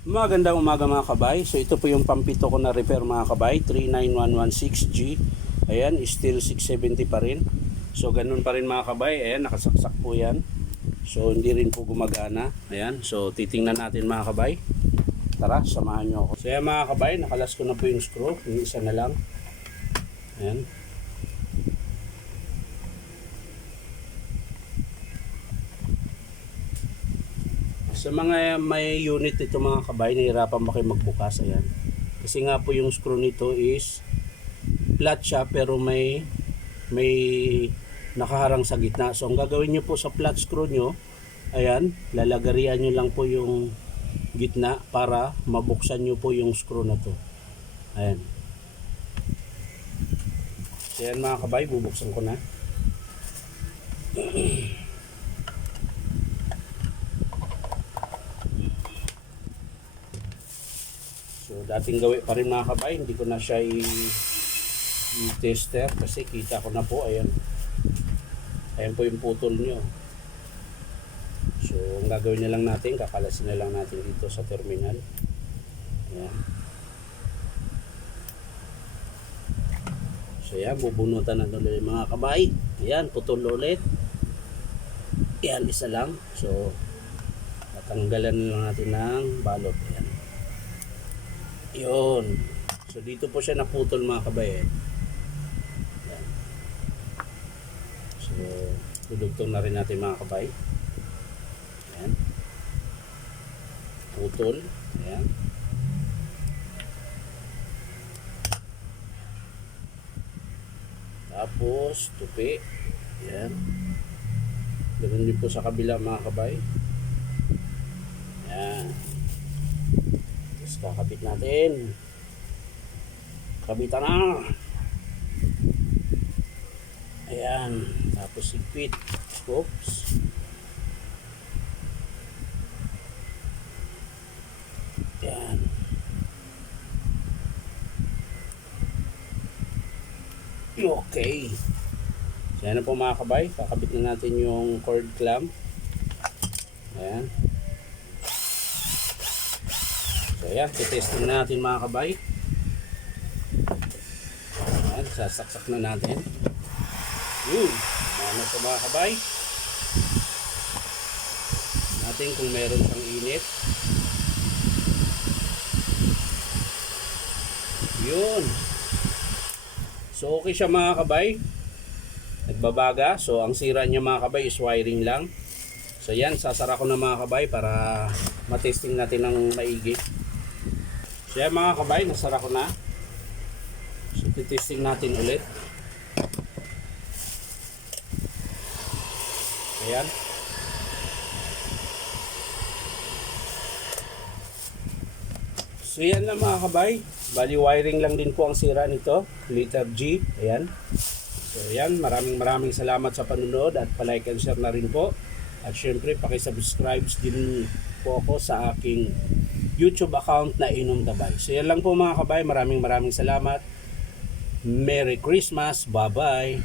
Magandang umaga mga kabay. So ito po yung pampito ko na repair mga kabay, 39116G. Ayan, still 670 pa rin. So ganun pa rin mga kabay. Ayan, nakasaksak po yan. So hindi rin po gumagana. Ayan, so titingnan natin mga kabay. Tara, samahan nyo ako. So ayan mga kabay, nakalas ko na po yung screw. Yung isa na lang. Ayan. Sa mga may unit nito mga kabay, nahihirapan ba kayo magbukas? Ayan. Kasi nga po yung screw nito is flat siya pero may nakaharang sa gitna. So ang gagawin nyo po sa flat screw nyo, ayan, lalagarian nyo lang po yung gitna para mabuksan nyo po yung screw na to. Ayan. So ayan mga kabay, bubuksan ko na. So dating gawi pa rin mga kabay, hindi ko na siya i-tester kasi kita ko na po, ayan. Ayan po yung putol nyo. So ang gagawin na lang natin, kakalasin na lang natin dito sa terminal. Ayan. So ayan, bubunutan na ulit mga kabay. Ayan, putol ulit. Ayan, isa lang. So tatanggalan na lang natin ng balot. Ayan. Yun. So dito po siya naputol mga kabay. Yan. So dudugtong na rin natin mga kabay. Yan. Putol. Yan. Tapos tupi. Yan. Ganun din po sa kabila mga kabay. Yan. Kakabit natin. Kabitan na. Ayan. Tapos sigpit. Oops. Ayan. Okay. So yan na po mga kabay. Kakabit na natin yung cord clamp. Ayan. So ayan, titesting na natin mga kabay. Ayan, sasaksak na natin. Yun, ano sa mga kabay. Natin kung meron siyang init. Yun. So okay siya mga kabay. Nagbabaga. So ang sira niya mga kabay is wiring lang. So yan, sasara ko na mga kabay para matesting natin ng maigi. So yan mga kabay, nasara ko na. So titesting natin ulit. Ayan. So yan lang mga kabay. Bali wiring lang din po ang sira nito. Letter G. Ayan. So yan, maraming salamat sa panunod at palike and share na rin po. At syempre pakisubscribe din po ako sa aking YouTube account na Inom Tabay. So yan lang po mga kabay. Maraming salamat. Merry Christmas. Bye-bye.